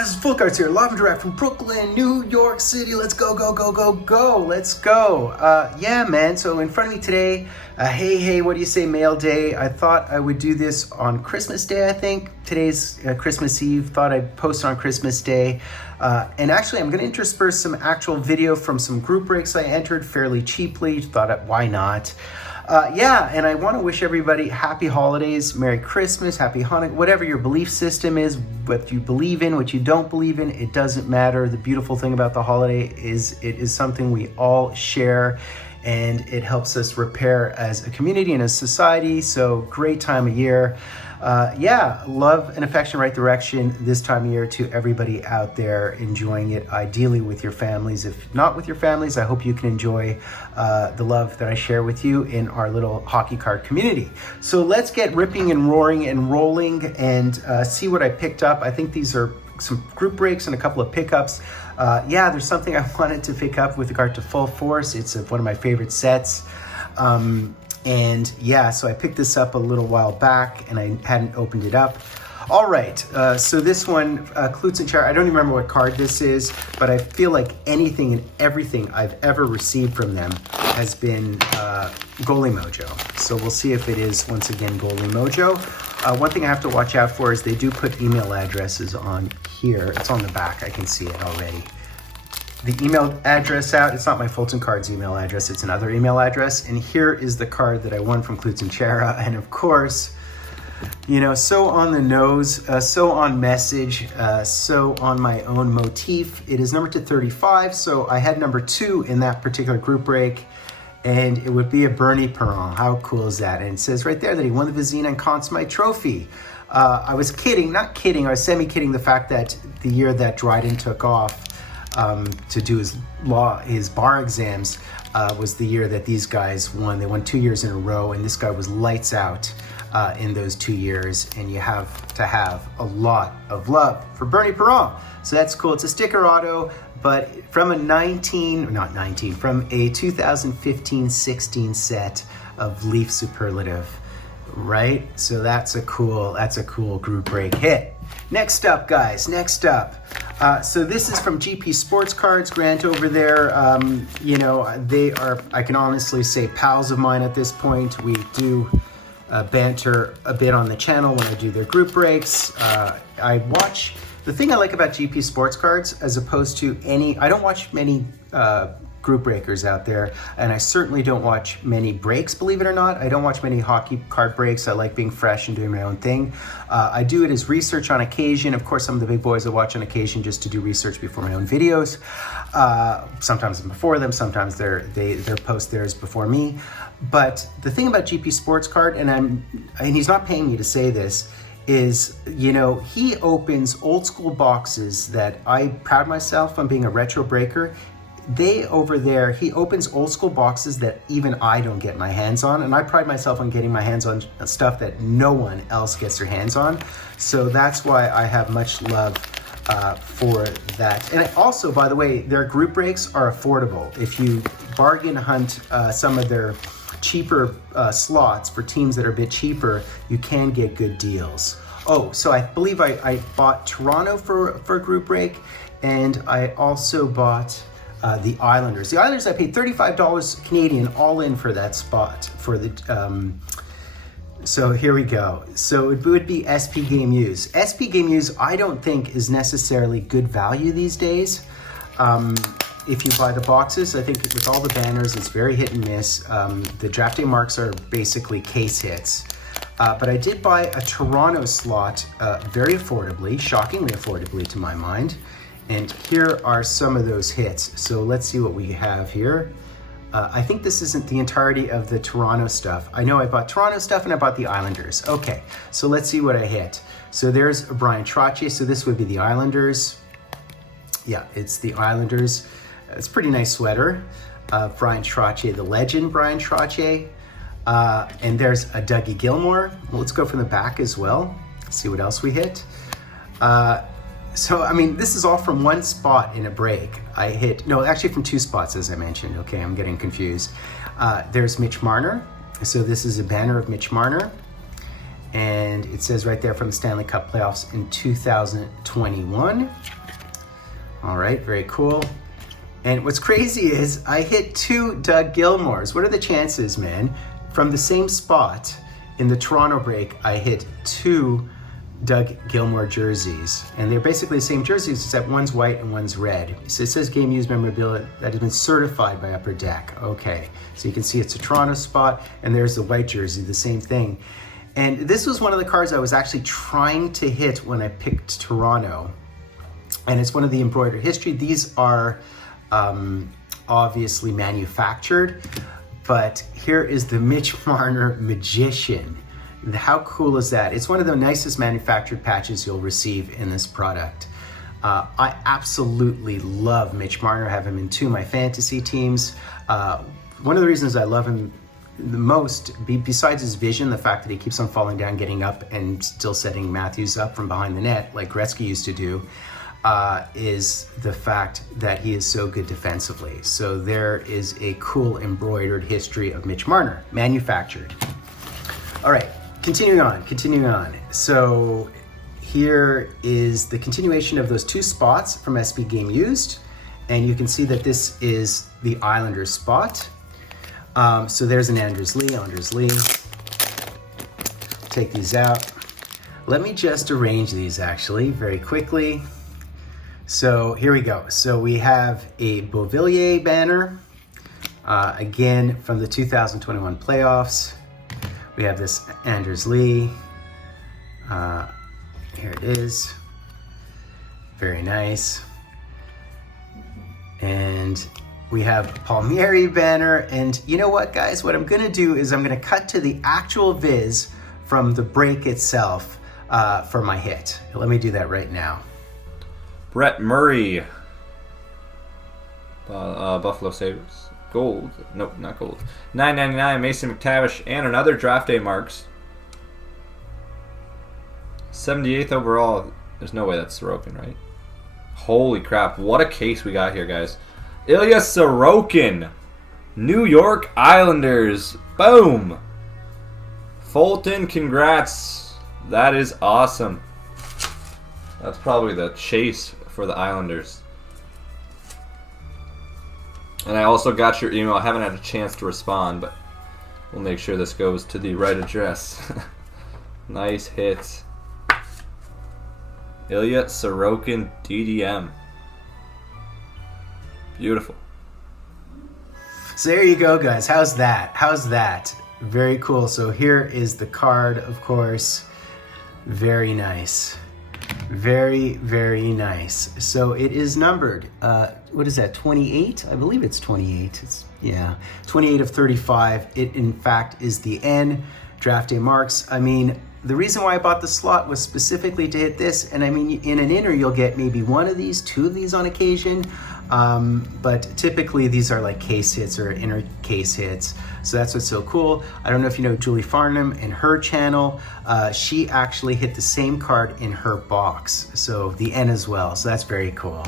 guys, Fultoncards here, live and direct from Brooklyn, New York City. Let's go, go, go, go, go. Let's go. Yeah, man. So in front of me today, hey, what do you say, mail day? I thought I would do this on Christmas Day, I think. Today's Christmas Eve. Thought I'd post on Christmas Day. And actually, I'm going to intersperse some actual video from some group breaks I entered fairly cheaply. Thought, why not? Yeah, and I want to wish everybody happy holidays, Merry Christmas, Happy Hanukkah, whatever your belief system is, what you believe in, what you don't believe in, it doesn't matter. The beautiful thing about the holiday is it is something we all share, and it helps us repair as a community and as society. So great time of year. Yeah, love and affection, right direction this time of year to everybody out there enjoying it, ideally with your families. If not with your families, I hope you can enjoy the love that I share with you in our little hockey card community. So let's get ripping and roaring and rolling and see what I picked up. I think these are some group breaks and a couple of pickups. Yeah, there's something I wanted to pick up with regard to Full Force. It's one of my favorite sets. And yeah, so I picked this up a little while back and I hadn't opened it up. All right, so this one, Fultoncards, I don't even remember what card this is, but I feel like anything and everything I've ever received from them has been Goalie Mojo. So we'll see if it is, once again, Goalie Mojo. One thing I have to watch out for is they do put email addresses on here. It's on the back, I can see it already. The email address out, it's not my Fultoncards email address, it's another email address. And here is the card that I won from Fultoncards. And of course, you know, so on the nose, so on message, so on my own motif. It is number 235, so I had number 2 in that particular group break, and it would be a Bernie Perron. How cool is that? And it says right there that he won the Vezina and Conn Smythe Trophy. I was kidding, not kidding, I was semi-kidding the fact that the year that Dryden took off to do his bar exams was the year that these guys won. They won 2 years in a row, and this guy was lights out in those 2 years, and you have to have a lot of love for Bernie Perron. So that's cool. It's a sticker auto, but from a 2015-16 set of Leaf Superlative, right? So that's a cool group break hit. Next up, guys, so this is from GP Sports Cards, Grant over there. You know, they are, I can honestly say, pals of mine at this point. We do banter a bit on the channel when I do their group breaks. The thing I like about GP Sports Cards, as opposed to I don't watch many group breakers out there, and I certainly don't watch many breaks, believe it or not. I don't watch many hockey card breaks. I like being fresh and doing my own thing. I do it as research on occasion. Of course, some of the big boys I watch on occasion just to do research before my own videos. Sometimes I'm before them, sometimes they're post theirs before me. But the thing about GP Sports Card, and he's not paying me to say this, is, you know, he opens old school boxes that I pride myself on being a retro breaker. He opens old school boxes that even I don't get my hands on, and I pride myself on getting my hands on stuff that no one else gets their hands on. So that's why I have much love for that. And also, by the way, their group breaks are affordable. If you bargain hunt some of their cheaper slots for teams that are a bit cheaper, you can get good deals. Oh, so I believe I bought Toronto for a group break, and I also bought the Islanders. The Islanders, I paid $35 Canadian all in for that spot for the. So here we go. So it would be SP Game Use. SP Game Use, I don't think is necessarily good value these days. If you buy the boxes, I think with all the banners, it's very hit and miss. The draft day marks are basically case hits. But I did buy a Toronto slot very affordably, shockingly affordably to my mind. And here are some of those hits. So let's see what we have here. I think this isn't the entirety of the Toronto stuff. I know I bought Toronto stuff and I bought the Islanders. Okay, so let's see what I hit. So there's Brian Trottier. So this would be the Islanders. Yeah, it's the Islanders. It's a pretty nice sweater. Brian Trottier, the legend Brian Trottier. And there's a Dougie Gilmour. Well, let's go from the back as well. See what else we hit. So, I mean, this is all from one spot in a break. Actually from 2 spots, as I mentioned. Okay, I'm getting confused. There's Mitch Marner. So this is a banner of Mitch Marner. And it says right there from the Stanley Cup playoffs in 2021. All right, very cool. And what's crazy is I hit 2 Doug Gilmours. What are the chances, man? From the same spot in the Toronto break, I hit 2 Doug Gilmour jerseys. And they're basically the same jerseys, except one's white and one's red. So it says game used memorabilia that has been certified by Upper Deck. Okay, so you can see it's a Toronto spot, and there's the white jersey, the same thing. And this was one of the cards I was actually trying to hit when I picked Toronto. And it's one of the embroidered history. These are obviously manufactured, but here is the Mitch Marner Magician. How cool is that? It's one of the nicest manufactured patches you'll receive in this product. I absolutely love Mitch Marner. I have him in 2 of my fantasy teams. One of the reasons I love him the most, besides his vision, the fact that he keeps on falling down, getting up, and still setting Matthews up from behind the net like Gretzky used to do, is the fact that he is so good defensively. So there is a cool embroidered history of Mitch Marner, manufactured. All right, continuing on. So here is the continuation of those 2 spots from SB Game Used, and you can see that this is the Islanders spot. So there's an Anders Lee. Take these out. Let me just arrange these actually very quickly. So here we go. So we have a Beauvillier banner, again from the 2021 playoffs. We have this Anders Lee. Here it is. Very nice. And we have Palmieri banner. And you know what, guys? What I'm going to do is I'm going to cut to the actual viz from the break itself for my hit. Let me do that right now. Brett Murray, Buffalo Sabres. Gold. Nope, not gold. $9.99 Mason McTavish and another draft day marks. 78th overall. There's no way that's Sorokin, right? Holy crap. What a case we got here, guys. Ilya Sorokin. New York Islanders. Boom. Fulton, congrats. That is awesome. That's probably the chase for the Islanders. And I also got your email. I haven't had a chance to respond, but we'll make sure this goes to the right address. Nice hit. Ilya Sorokin, DDM. Beautiful. So there you go, guys. How's that? Very cool. So here is the card, of course. Very nice. Very, very nice. So it is numbered. What is that, 28? I believe it's 28. Yeah, 28 of 35. It, in fact, is the N. Draft day marks. I mean, the reason why I bought the slot was specifically to hit this. And I mean, in an inner, you'll get maybe 1 of these, 2 of these on occasion. But typically these are like case hits or inner case hits. So that's what's so cool. I don't know if you know Julie Farnham and her channel. She actually hit the same card in her box. So the N as well. So that's very cool.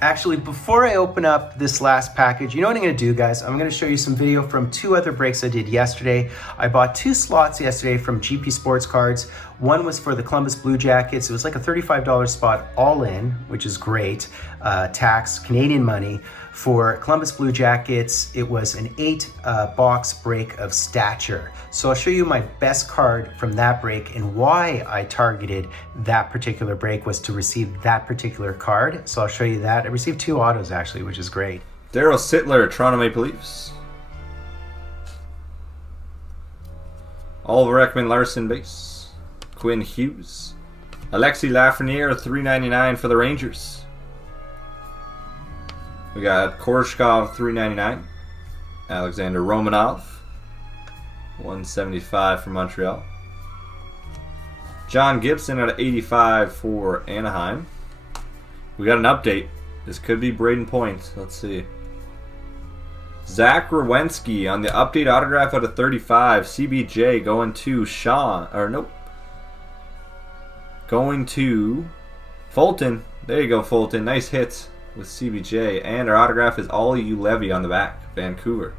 Actually, before I open up this last package, you know what I'm gonna do, guys? I'm gonna show you some video from 2 other breaks I did yesterday. I bought 2 slots yesterday from GP Sports Cards. One was for the Columbus Blue Jackets. It was like a $35 spot all in, which is great. Tax, Canadian money. For Columbus Blue Jackets, it was an 8 box break of Stature. So I'll show you my best card from that break and why I targeted that particular break was to receive that particular card. So I'll show you that. I received 2 autos actually, which is great. Daryl Sittler, Toronto Maple Leafs. Oliver Ekman-Larsson base. Quinn Hughes. Alexi Lafreniere, $3.99 for the Rangers. We got Korshkov, $3.99. Alexander Romanov, $175 for Montreal. John Gibson at 85 for Anaheim. We got an update. This could be Braden Point. Let's see. Zach Rowensky on the update autograph out of 35. CBJ going to Sean. Or nope. Going to Fulton. There you go, Fulton. Nice hits with CBJ. And our autograph is Ollie Ulevy on the back. Vancouver.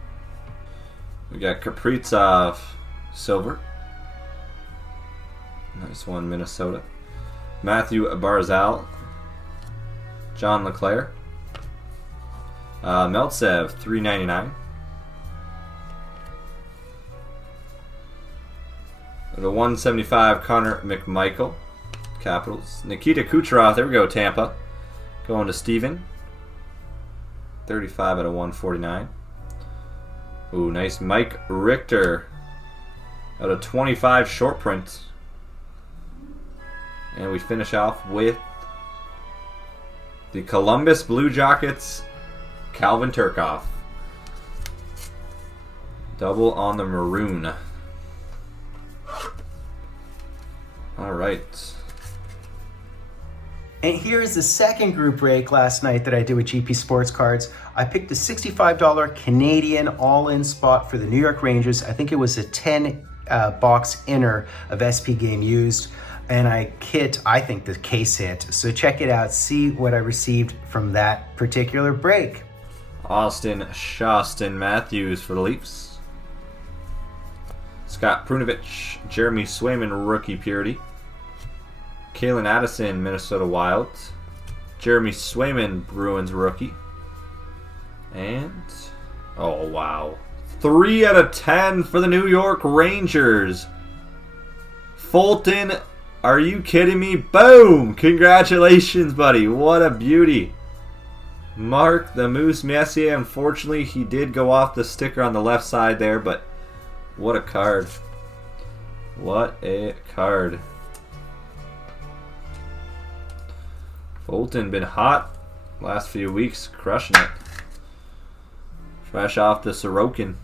We got Kaprizov, silver. Nice one, Minnesota. Matthew Barzal. John LeClaire. Meltsev, $3.99. The 175, Connor McMichael, Capitals. Nikita Kucherov, there we go, Tampa. Going to Steven. 35 out of 149. Ooh, nice Mike Richter. Out of 25, short print. And we finish off with the Columbus Blue Jackets, Calvin Turcoff. Double on the maroon. All right. And here's the second group break last night that I did with GP Sports Cards. I picked a $65 Canadian all-in spot for the New York Rangers. I think it was a 10 box inner of SP Game Used. And I think the case hit. So check it out, see what I received from that particular break. Austin Shoston Matthews for the Leafs. Scott Prunovich, Jeremy Swayman, rookie purity. Kalen Addison, Minnesota Wild. Jeremy Swayman, Bruins rookie. And, oh wow, 3 out of 10 for the New York Rangers. Fulton, are you kidding me? Boom! Congratulations, buddy. What a beauty. Mark the Moose Messier, unfortunately, he did go off the sticker on the left side there, but what a card. What a card. Fulton been hot last few weeks, crushing it. Fresh off the Sorokin.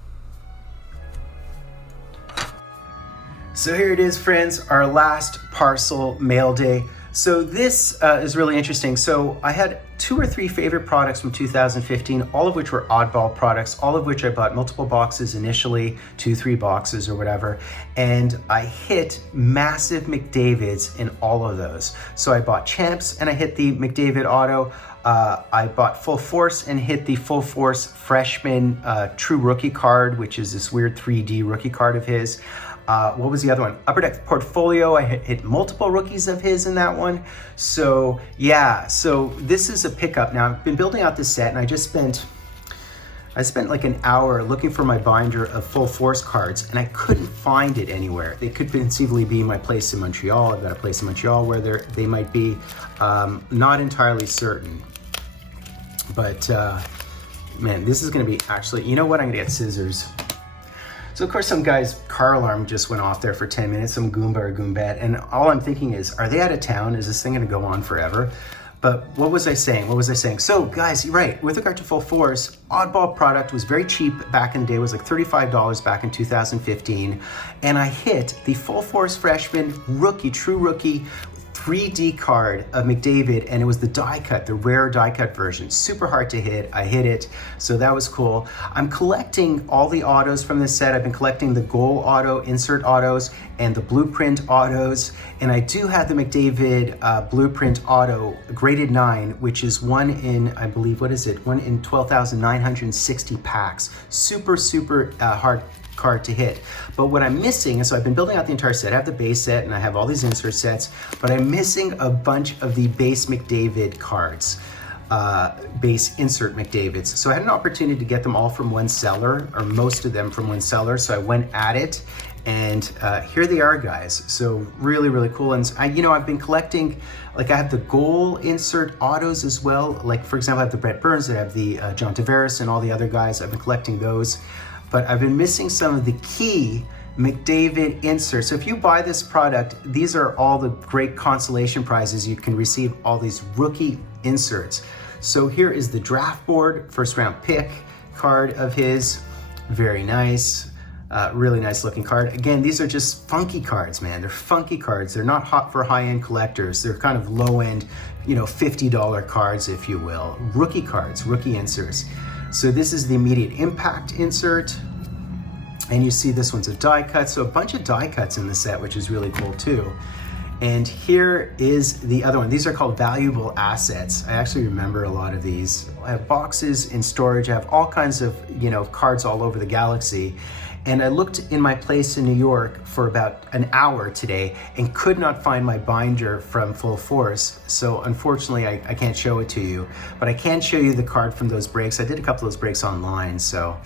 So here it is, friends, our last parcel mail day. So this is really interesting. So I had 2 or 3 favorite products from 2015, all of which were oddball products, all of which I bought multiple boxes initially, 2, 3 boxes or whatever. And I hit massive McDavids in all of those. So I bought Champs and I hit the McDavid Auto. I bought Full Force and hit the Full Force Freshman True Rookie card, which is this weird 3D rookie card of his. What was the other one? Upper Deck Portfolio. I hit multiple rookies of his in that one. So yeah, so this is a pickup. Now I've been building out this set and I spent like an hour looking for my binder of Full Force cards and I couldn't find it anywhere. They could conceivably be my place in Montreal. I've got a place in Montreal where they might be. Not entirely certain. But man, this is gonna be actually, you know what? I'm gonna get scissors. So of course some guy's car alarm just went off there for 10 minutes, some Goomba or Goombette, and all I'm thinking is, are they out of town? Is this thing gonna go on forever? But what was I saying? So guys, you're right, with regard to Full Force, oddball product was very cheap back in the day. It was like $35 back in 2015. And I hit the Full Force Freshman Rookie, True Rookie 3D card of McDavid, and it was the die cut, the rare die cut version. Super hard to hit. I hit it, so that was cool. I'm collecting all the autos from this set. I've been collecting the goal auto, insert autos, and the blueprint autos, and I do have the McDavid blueprint auto graded 9, which is one in, I believe, what is it? One in 12,960 packs. Super hard card to hit. But what I'm missing, so I've been building out the entire set. I have the base set and I have all these insert sets, but I'm missing a bunch of the base McDavid cards, base insert McDavids. So I had an opportunity to get them all from one seller, or most of them from one seller. So I went at it, and here they are, guys. So really, really cool. And I've been collecting, like I have the goal insert autos as well. Like for example, I have the Brett Burns, I have the John Tavares and all the other guys. I've been collecting those. But I've been missing some of the key McDavid inserts. So if you buy this product, these are all the great consolation prizes. You can receive all these rookie inserts. So here is the draft board, first round pick card of his. Very nice, really nice looking card. Again, these are just funky cards, man. They're funky cards. They're not hot for high-end collectors. They're kind of low-end, $50 cards, if you will. Rookie cards, rookie inserts. So this is the immediate impact insert, and you see this one's a die cut, so a bunch of die cuts in the set, which is really cool too. And here is the other one. These are called valuable assets. I actually remember a lot of these. I have boxes in storage. I have all kinds of, cards all over the galaxy. And I looked in my place in New York for about an hour today and could not find my binder from Full Force. So unfortunately, I can't show it to you, but I can show you the card from those breaks. I did a couple of those breaks online. So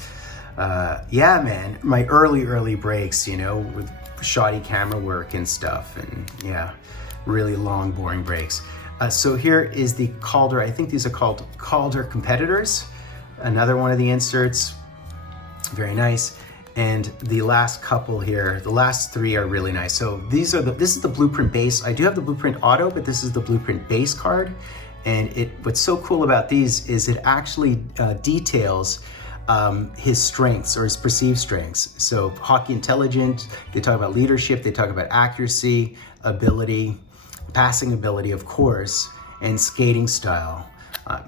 yeah, man, my early breaks, with shoddy camera work and stuff. And yeah, really long, boring breaks. So here is the Calder. I think these are called Calder Competitors. Another one of the inserts, very nice. And the last couple here, the last three are really nice. So this is the Blueprint base. I do have the Blueprint Auto, but this is the Blueprint base card. And what's so cool about these is it actually details his strengths or his perceived strengths. So hockey intelligent, they talk about leadership, they talk about accuracy, ability, passing ability, of course, and skating style.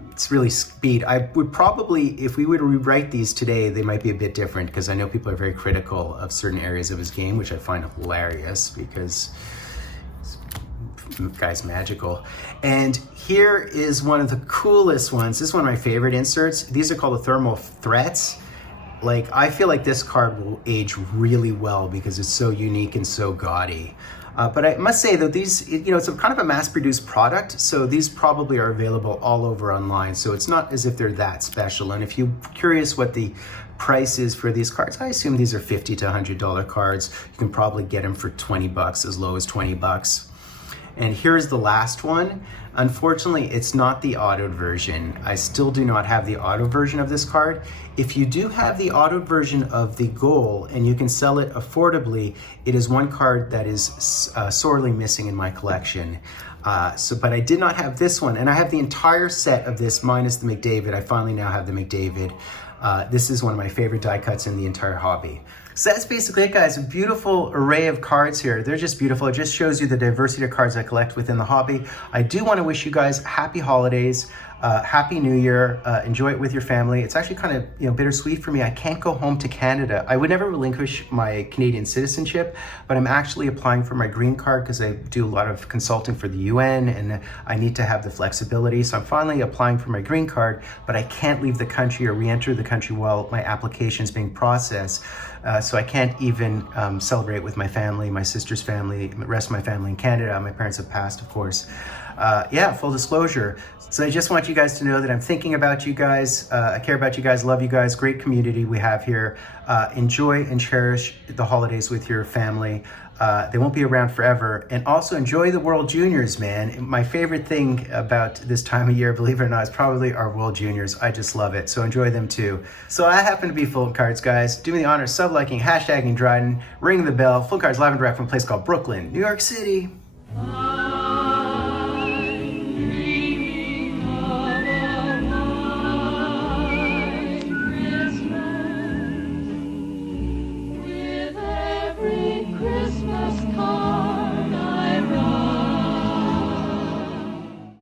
It's really speed. I would probably, if we were to rewrite these today, they might be a bit different because I know people are very critical of certain areas of his game, which I find hilarious because this guy's magical. And here is one of the coolest ones. This is one of my favorite inserts. These are called the Thermal Threats. Like, I feel like this card will age really well because it's so unique and so gaudy. But I must say that these, it's a kind of a mass-produced product, so these probably are available all over online. So it's not as if they're that special. And if you're curious what the price is for these cards, I assume these are $50 to $100 cards. You can probably get them for $20, as low as $20. And here's the last one. Unfortunately, it's not the autoed version. I still do not have the auto version of this card. If you do have the autoed version of the Goal and you can sell it affordably, it is one card that is sorely missing in my collection. But I did not have this one, and I have the entire set of this minus the McDavid. I finally now have the McDavid. This is one of my favorite die cuts in the entire hobby. So that's basically it, guys. A beautiful array of cards here. They're just beautiful. It just shows you the diversity of cards I collect within the hobby. I do want to wish you guys happy holidays, happy New Year. Enjoy it with your family. It's actually kind of bittersweet for me. I can't go home to Canada. I would never relinquish my Canadian citizenship, but I'm actually applying for my green card because I do a lot of consulting for the UN and I need to have the flexibility. So I'm finally applying for my green card, but I can't leave the country or re-enter the country while my application is being processed. So I can't even celebrate with my family, my sister's family, the rest of my family in Canada. My parents have passed, of course. Yeah, full disclosure. So I just want you guys to know that I'm thinking about you guys. I care about you guys, love you guys. Great community we have here. Enjoy and cherish the holidays with your family. They won't be around forever. And also enjoy the World Juniors, man. My favorite thing about this time of year, believe it or not, is probably our World Juniors. I just love it. So enjoy them too. So I happen to be Fultoncards, guys. Do me the honor of sub-liking, hashtagging Dryden, ringing the bell. Fultoncards live and direct from a place called Brooklyn, New York City.